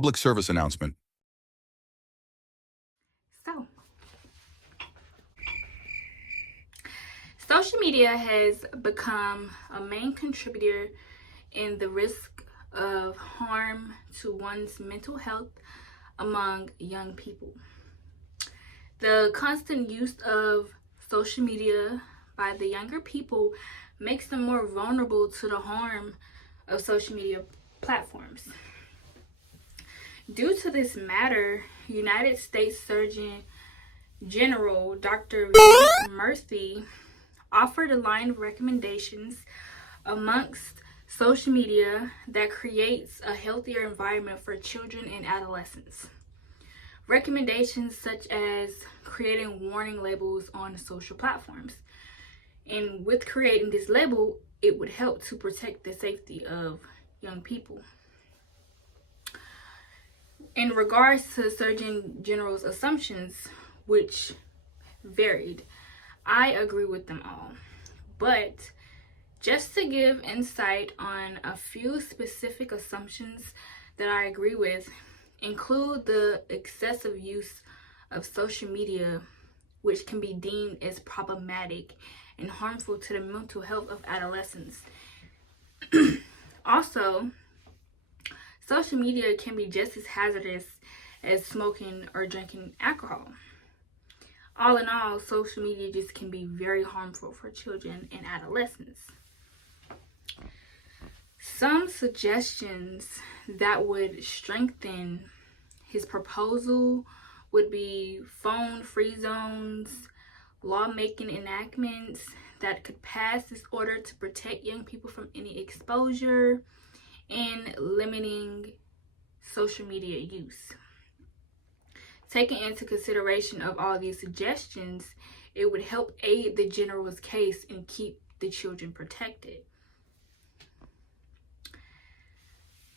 Public service announcement. So, social media has become a main contributor in the risk of harm to one's mental health among young people. The constant use of social media by the younger people makes them more vulnerable to the harm of social media platforms. Due to this matter, United States Surgeon General Dr. Vivek Murthy offered a line of recommendations amongst social media that creates a healthier environment for children and adolescents. Recommendations such as creating warning labels on social platforms. And with creating this label, it would help to protect the safety of young people. In regards to the Surgeon General's assumptions, which varied, I agree with them all. But just to give insight on a few specific assumptions that I agree with, include the excessive use of social media, which can be deemed as problematic and harmful to the mental health of adolescents. Also, social media can be just as hazardous as smoking or drinking alcohol. All in all, social media just can be very harmful for children and adolescents. Some suggestions that would strengthen his proposal would be phone-free zones, lawmaking enactments that could pass this order to protect young people from any exposure, and limiting social media use. Taking into consideration of all these suggestions, it would help aid the general's case and keep the children protected.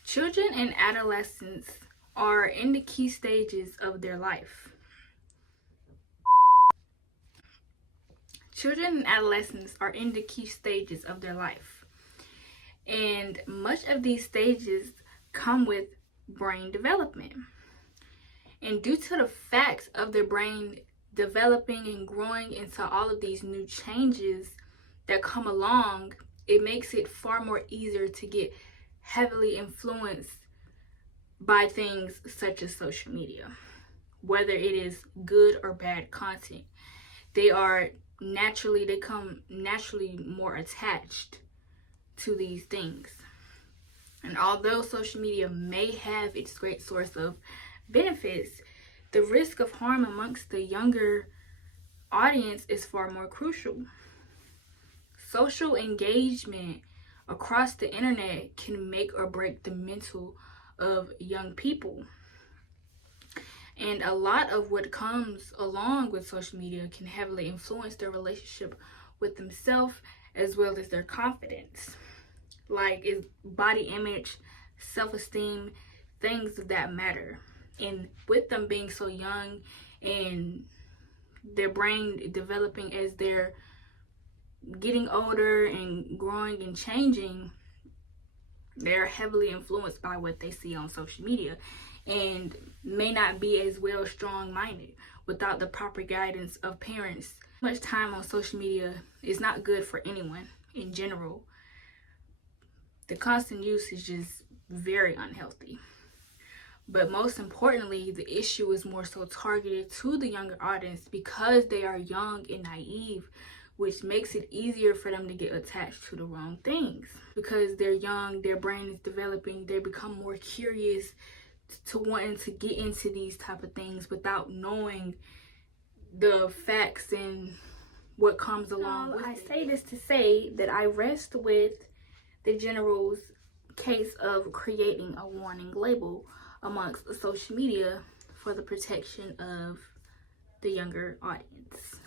Children and adolescents are in the key stages of their life. Children and adolescents are in the key stages of their life. And much of these stages come with brain development. And due to the facts of their brain developing and growing into all of these new changes that come along, it makes it far more easier to get heavily influenced by things such as social media, whether it is good or bad content. They come naturally more attached to these things. And although social media may have its great source of benefits, the risk of harm amongst the younger audience is far more crucial. Social engagement across the internet can make or break the mental of young people. And a lot of what comes along with social media can heavily influence their relationship with themselves as well as their confidence. Like body image, self-esteem, things of that matter. And with them being so young and their brain developing as they're getting older and growing and changing, they're heavily influenced by what they see on social media and may not be as well strong-minded without the proper guidance of parents. Much time on social media is not good for anyone in general. The constant use is just very unhealthy. But most importantly, the issue is more so targeted to the younger audience because they are young and naive, which makes it easier for them to get attached to the wrong things. Because they're young, their brain is developing, they become more curious to wanting to get into these type of things without knowing the facts and what comes along with it. I say this to say that I rest with the general's case of creating a warning label amongst social media for the protection of the younger audience.